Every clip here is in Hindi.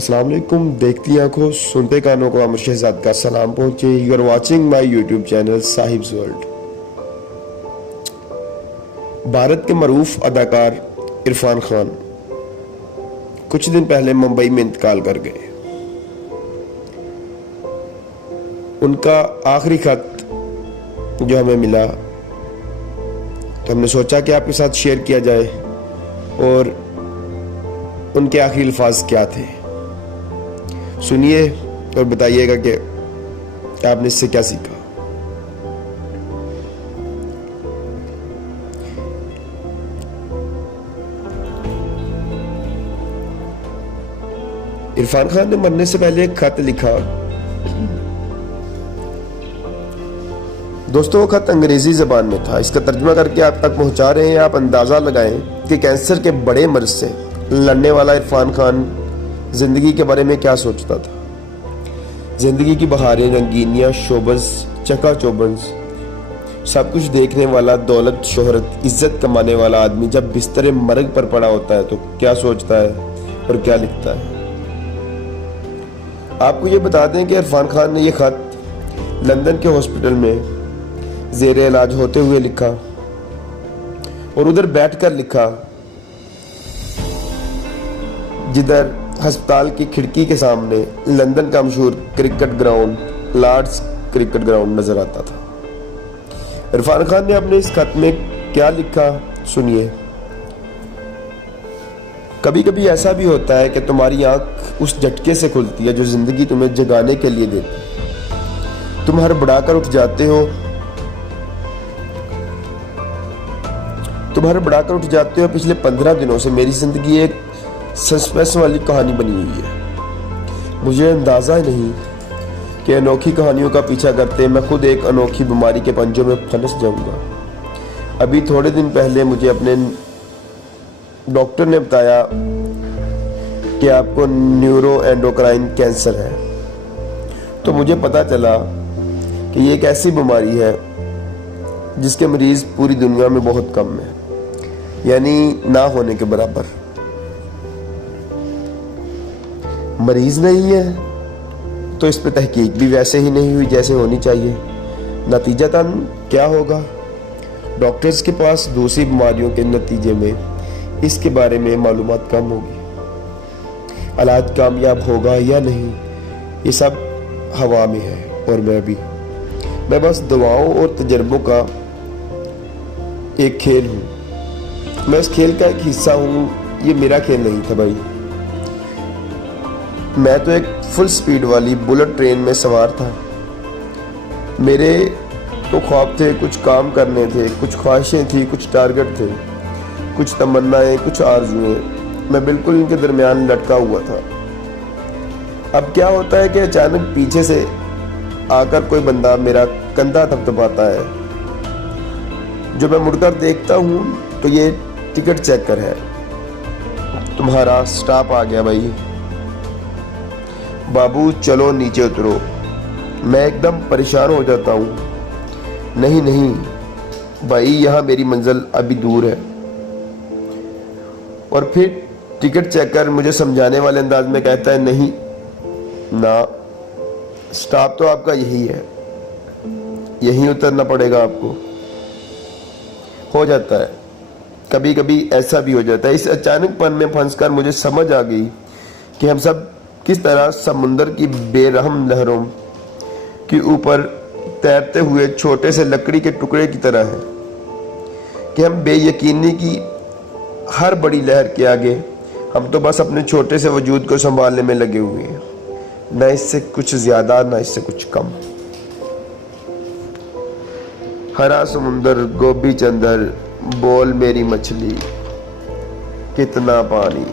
अस्सलाम वालेकुम। देखती आंखों सुनते कानों को अमर शहजाद का सलाम पहुंचे। You are watching my YouTube channel Sahib's world. Bharat के मरूफ अदाकार इरफान खान कुछ दिन पहले मुंबई में इंतकाल कर गए। उनका आखिरी खत जो हमें मिला तो हमने सोचा कि आपके साथ शेयर किया जाए और उनके आखिरी अल्फाज क्या थे। सुनिए और बताइएगा कि आपने इससे क्या सीखा। इरफान खान ने मरने से पहले एक खत लिखा। दोस्तों, वो खत अंग्रेजी जबान में था। इसका तर्जुमा करके आप तक पहुंचा रहे हैं। आप अंदाजा लगाएं कि कैंसर के बड़े मर्ज से लड़ने वाला इरफान खान जिंदगी के बारे में क्या सोचता था। जिंदगी की बहारें, रंगीनियां, शोबस, चकाचौबंद सब कुछ देखने वाला, दौलत, शोहरत, इज्जत कमाने वाला आदमी जब बिस्तर मर्ग पर पड़ा होता है तो क्या सोचता है और क्या लिखता है। आपको ये बता दें कि इरफान खान ने यह खत लंदन के हॉस्पिटल में जेरे इलाज होते हुए लिखा और उधर बैठकर लिखा जिधर अस्पताल की खिड़की के सामने लंदन का मशहूर cricket ground, Lord's cricket ground नजर आता था। इरफान खान ने अपने इस खत में क्या लिखा सुनिए। कभी कभी ऐसा भी होता है कि तुम्हारी आंख उस झटके से खुलती है जो जिंदगी तुम्हें जगाने के लिए देती। तुम हड़बड़ाकर उठ जाते हो पिछले 15 दिनों से मेरी जिंदगी एक सस्पेंस वाली कहानी बनी हुई है। मुझे अंदाजा ही नहीं कि अनोखी कहानियों का पीछा करते मैं खुद एक अनोखी बीमारी के पंजों में फंस जाऊंगा। अभी थोड़े दिन पहले मुझे अपने डॉक्टर ने बताया कि आपको न्यूरो एंडोक्राइन कैंसर है। तो मुझे पता चला कि ये एक ऐसी बीमारी है जिसके मरीज पूरी दुनिया में बहुत कम है, यानी ना होने के बराबर। मरीज नहीं है तो इस पे तहकीक भी वैसे ही नहीं हुई जैसे होनी चाहिए। नतीजतन क्या होगा? डॉक्टर्स के पास दूसरी बीमारियों के नतीजे में इसके बारे में मालूमात कम होगी। इलाज कामयाब होगा या नहीं ये सब हवा में है और मैं बस दवाओं और तजर्बों का एक खेल हूँ। मैं इस खेल का एक हिस्सा हूँ। ये मेरा खेल नहीं था भाई। मैं तो एक फुल स्पीड वाली बुलेट ट्रेन में सवार था। मेरे तो ख्वाब थे, कुछ काम करने थे, कुछ ख्वाहिशें थी, कुछ टारगेट थे, कुछ तमन्नाएं, कुछ आरजुएं। मैं बिल्कुल इनके दरमियान लटका हुआ था। अब क्या होता है कि अचानक पीछे से आकर कोई बंदा मेरा कंधा थपथपाता है। जो मैं मुड़कर देखता हूँ तो ये टिकट चेकर है। तुम्हारा स्टॉप आ गया भाई, बाबू चलो नीचे उतरो। मैं एकदम परेशान हो जाता हूँ। नहीं भाई, यहाँ मेरी मंजिल अभी दूर है। और फिर टिकट चेकर मुझे समझाने वाले अंदाज में कहता है नहीं ना, स्टॉप तो आपका यही है, यहीं उतरना पड़ेगा आपको। हो जाता है, कभी कभी ऐसा भी हो जाता है। इस अचानकपन में फंसकर मुझे समझ आ गई कि हम सब किस तरह समुंदर की बेरहम लहरों के ऊपर तैरते हुए छोटे से लकड़ी के टुकड़े की तरह हैं कि हम बेयकीनी की हर बड़ी लहर के आगे हम तो बस अपने छोटे से वजूद को संभालने में लगे हुए हैं, न इससे कुछ ज्यादा न इससे कुछ कम। हरा समुंदर, गोभी चंदर, बोल मेरी मछली, कितना पानी,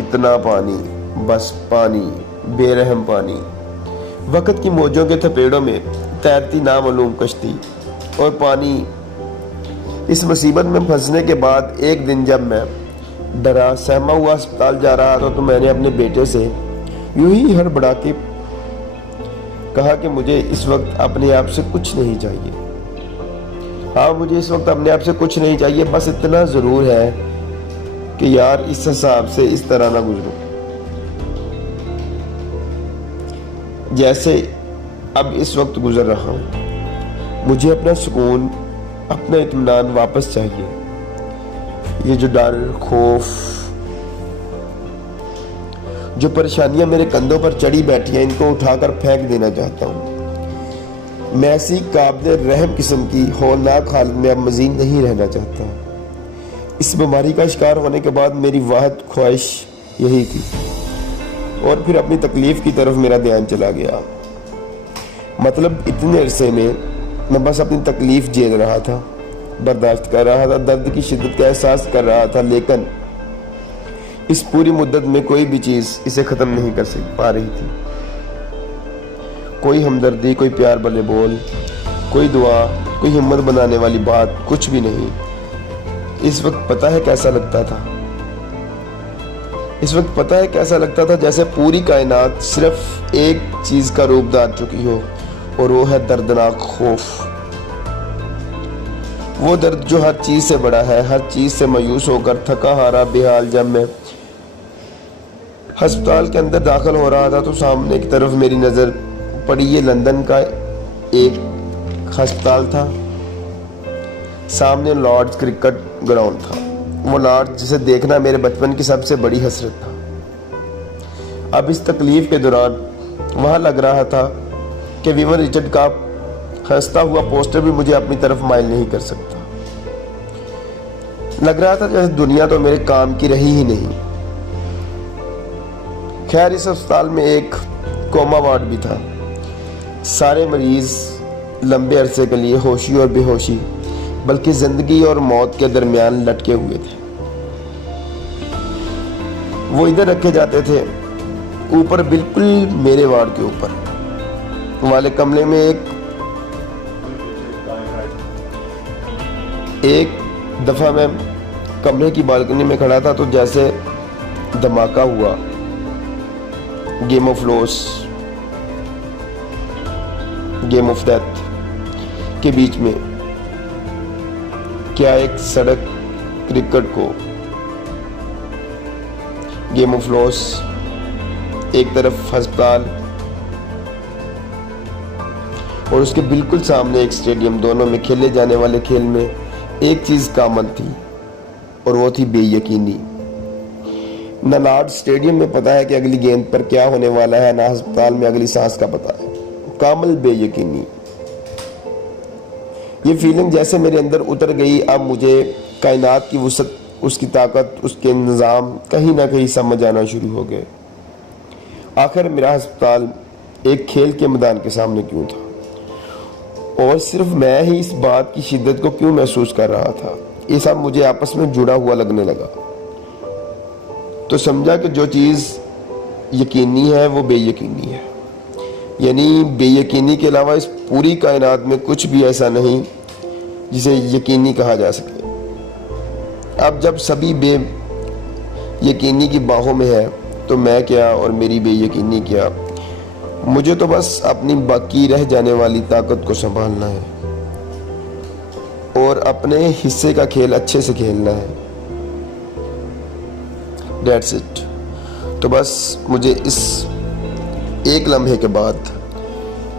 इतना पानी, बस पानी, बेरहम पानी। वक्त की मौजों के थपेड़ों में तैरती नामालूम कश्ती और पानी। इस मुसीबत में फंसने के बाद एक दिन जब मैं डरा सहमा हुआ अस्पताल जा रहा था तो मैंने अपने बेटे से यूं ही हड़बड़ा के कहा कि मुझे इस वक्त अपने आप से कुछ नहीं चाहिए। हाँ, मुझे इस वक्त अपने आप से कुछ नहीं चाहिए, बस इतना ज़रूर है कि यार इस हिसाब से इस तरह ना गुजरो। जैसे अब इस वक्त गुजर रहा हूँ। मुझे अपना सुकून, अपना इत्मीनान वापस चाहिए। ये जो डर, खौफ, जो परेशानियां मेरे कंधों पर चढ़ी बैठी हैं, इनको उठाकर फेंक देना चाहता हूँ। मैं ऐसी काबिल रहम किस्म की हौलनाक हालत में अब मज़ीद नहीं रहना चाहता। इस बीमारी का शिकार होने के बाद मेरी वाहिद ख्वाहिश यही थी, और फिर अपनी तकलीफ़ की तरफ मेरा ध्यान चला गया। मतलब इतने अरसे में मैं बस अपनी तकलीफ़ झेल रहा था, बर्दाश्त कर रहा था, दर्द की शिद्दत का एहसास कर रहा था, लेकिन इस पूरी मुद्दत में कोई भी चीज़ इसे ख़त्म नहीं कर पा रही थी। कोई हमदर्दी, कोई प्यार भले बोल, कोई दुआ, कोई हिम्मत बनाने वाली बात, कुछ भी नहीं। इस वक्त पता है कैसा लगता था? इस वक्त पता है कैसा लगता था? जैसे पूरी कायनात सिर्फ एक चीज़ का रूप धार चुकी हो, और वो है दर्दनाक खौफ। वो दर्द जो हर चीज़ से बड़ा है, हर चीज़ से मायूस होकर थका हारा बेहाल जब मैं अस्पताल के अंदर दाखिल हो रहा था, तो सामने की तरफ मेरी नज़र पड़ी। ये लंदन का एक अस्पताल था। सामने लॉर्ड्स क्रिकेट ग्राउंड था। वो लॉर्ड्स जिसे देखना मेरे बचपन की सबसे बड़ी हसरत था। अब इस तकलीफ़ के दौरान वहाँ लग रहा था कि विवन रिचर्ड का हंसता हुआ पोस्टर भी मुझे अपनी तरफ माइल नहीं कर सकता। लग रहा था जैसे दुनिया तो मेरे काम की रही ही नहीं। खैर, इस अस्पताल में एक कोमा वार्ड भी था। सारे मरीज लंबे अरसे के लिए होशी और बेहोशी, बल्कि जिंदगी और मौत के दरमियान लटके हुए थे। वो इधर रखे जाते थे, ऊपर, बिल्कुल मेरे वार्ड के ऊपर वाले कमरे में एक दफ़ा मैं कमरे की बालकनी में खड़ा था, तो जैसे धमाका हुआ। Game of loss, game of death के बीच में क्या एक सड़क क्रिकेट को, गेम ऑफ लॉस एक तरफ अस्पताल, और उसके बिल्कुल सामने एक स्टेडियम। दोनों में खेले जाने वाले खेल में एक चीज़ कामन थी, और वो थी बेयकीनी। न लॉर्ड स्टेडियम में पता है कि अगली गेंद पर क्या होने वाला है, ना अस्पताल में अगली सांस का पता है। कामल बेयकीनी। ये फीलिंग जैसे मेरे अंदर उतर गई, अब मुझे कायनात की वुसअत, उसकी ताकत, उसके निज़ाम कहीं ना कहीं समझ आना शुरू हो गए। आखिर मेरा अस्पताल एक खेल के मैदान के सामने क्यों था, और सिर्फ मैं ही इस बात की शिद्दत को क्यों महसूस कर रहा था? ये सब मुझे आपस में जुड़ा हुआ लगने लगा। तो समझा कि जो चीज़ यकीनी है वो बेयकीनी है। यानी बेयकीनी के अलावा इस पूरी कायनात में कुछ भी ऐसा नहीं जिसे यकीनी कहा जा सके। अब जब सभी बेयकीनी की बाहों में है, तो मैं क्या और मेरी बेयकीनी क्या? मुझे तो बस अपनी बाकी रह जाने वाली ताकत को संभालना है, और अपने हिस्से का खेल अच्छे से खेलना है। That's it। तो बस मुझे इस एक लम्हे के बाद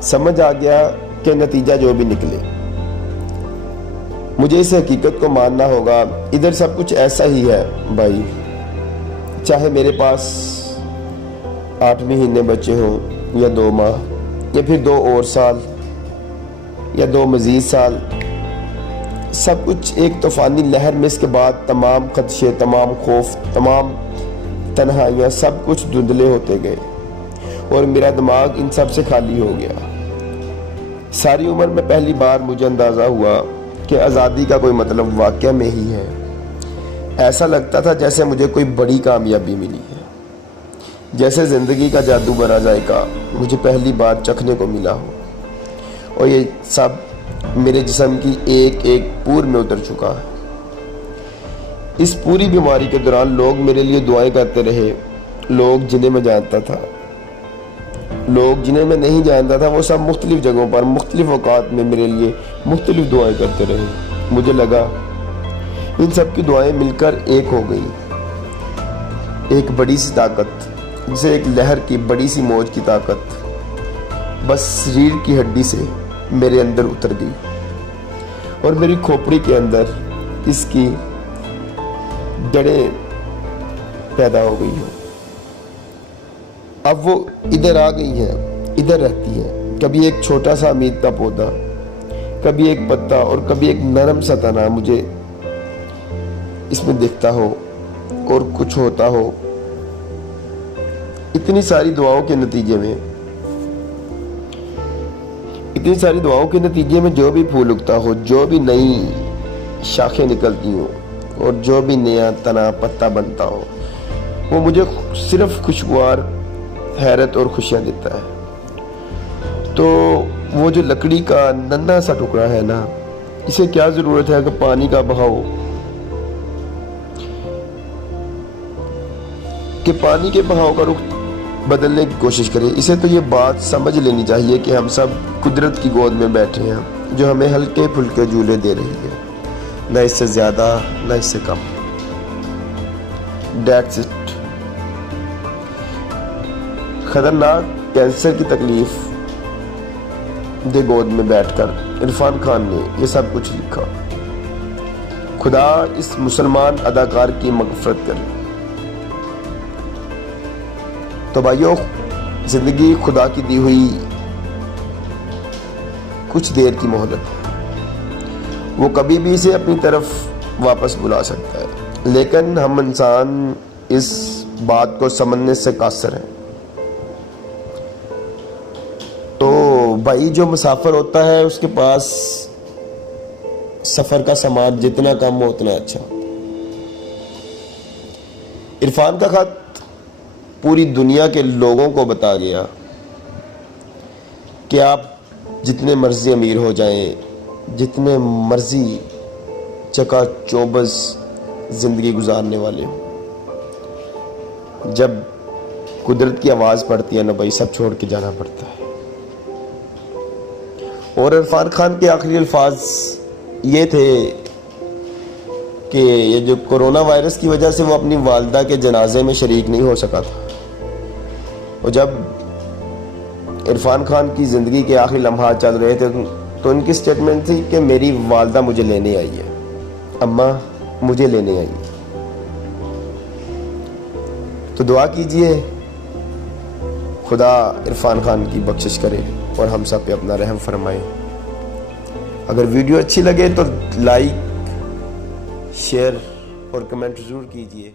समझ आ गया कि नतीजा जो भी निकले, मुझे इस हकीकत को मानना होगा। इधर सब कुछ ऐसा ही है भाई, चाहे मेरे पास 8 महीने बचे हों, या 2 माह, या फिर 2 और साल, या 2 मज़ीद साल। सब कुछ एक तूफ़ानी लहर में, इसके बाद तमाम खदशे, तमाम खौफ, तमाम तन्हाइयाँ, सब कुछ धुंधले होते गए, और मेरा दिमाग इन सब से खाली हो गया। सारी उम्र में पहली बार मुझे अंदाज़ा हुआ कि आज़ादी का कोई मतलब वाक़या में ही है। ऐसा लगता था जैसे मुझे कोई बड़ी कामयाबी मिली है, जैसे ज़िंदगी का जादू भरा जायका मुझे पहली बार चखने को मिला हो, और ये सब मेरे जिस्म की एक एक पूर में उतर चुका है। इस पूरी बीमारी के दौरान लोग मेरे लिए दुआएं करते रहे। लोग जिन्हें मैं जानता था, लोग जिन्हें मैं नहीं जानता था, वो सब मुख्तलिफ जगहों पर, मुख्तलिफ औकात में मेरे लिए मुख्तलिफ दुआएं करते रहे। मुझे लगा इन सब की दुआएं मिलकर एक हो गई, एक बड़ी सी ताकत, जिसे एक लहर की बड़ी सी मौज की ताकत, बस शरीर की हड्डी से मेरे अंदर उतर गई और मेरी खोपड़ी के अंदर इसकी जड़ें पैदा हो गई हैं। अब वो इधर आ गई हैं, इधर रहती हैं। कभी एक छोटा सा अमीद का पौधा, कभी एक पत्ता और कभी एक नरम सा तना मुझे इसमें दिखता हो और कुछ होता हो। इतनी सारी दुआओं के नतीजे में जो भी फूल उगता हो, जो भी नई शाखें निकलती हो और जो भी नया तना पत्ता बनता हो, वो मुझे सिर्फ खुशगवार हैरत और खुशियां देता है। तो वो जो लकड़ी का नन्हा सा टुकड़ा है ना, इसे क्या जरूरत है कि पानी का बहाव, कि पानी के बहाव का रुख बदलने की कोशिश करें। इसे तो ये बात समझ लेनी चाहिए कि हम सब कुदरत की गोद में बैठे हैं, जो हमें हल्के फुल्के झूले दे रही है, न इससे ज्यादा न इससे कम। That's it। खतरनाक कैंसर की तकलीफ दे गोद में बैठकर इरफान खान ने ये सब कुछ लिखा। खुदा इस मुसलमान अदाकार की मग़फ़िरत करे। तो भाइयों, जिंदगी खुदा की दी हुई कुछ देर की मोहलत, वो कभी भी इसे अपनी तरफ वापस बुला सकता है, लेकिन हम इंसान इस बात को समझने से कासिर हैं। तो भाई, जो मुसाफिर होता है उसके पास सफर का सामान जितना कम हो उतना अच्छा। इरफान का खत पूरी दुनिया के लोगों को बता गया कि आप जितने मर्जी अमीर हो जाएं, जितने मर्जी चकाचौबस जिंदगी गुजारने वाले हो, जब कुदरत की आवाज पड़ती है ना भाई, सब छोड़ के जाना पड़ता है। और इरफान खान के आखिरी अल्फाज ये थे कि ये जो कोरोना वायरस की वजह से वो अपनी वालिदा के जनाजे में शरीक नहीं हो सका था, और जब इरफान खान की ज़िंदगी के आखिरी लम्हात चल रहे थे तो उनकी स्टेटमेंट थी कि मेरी वालिदा मुझे लेने आई है, अम्मा मुझे लेने आई है। तो दुआ कीजिए खुदा इरफान खान की बख्शिश करे और हम सब पे अपना रहम फरमाए। अगर वीडियो अच्छी लगे तो लाइक, शेयर और कमेंट ज़रूर कीजिए।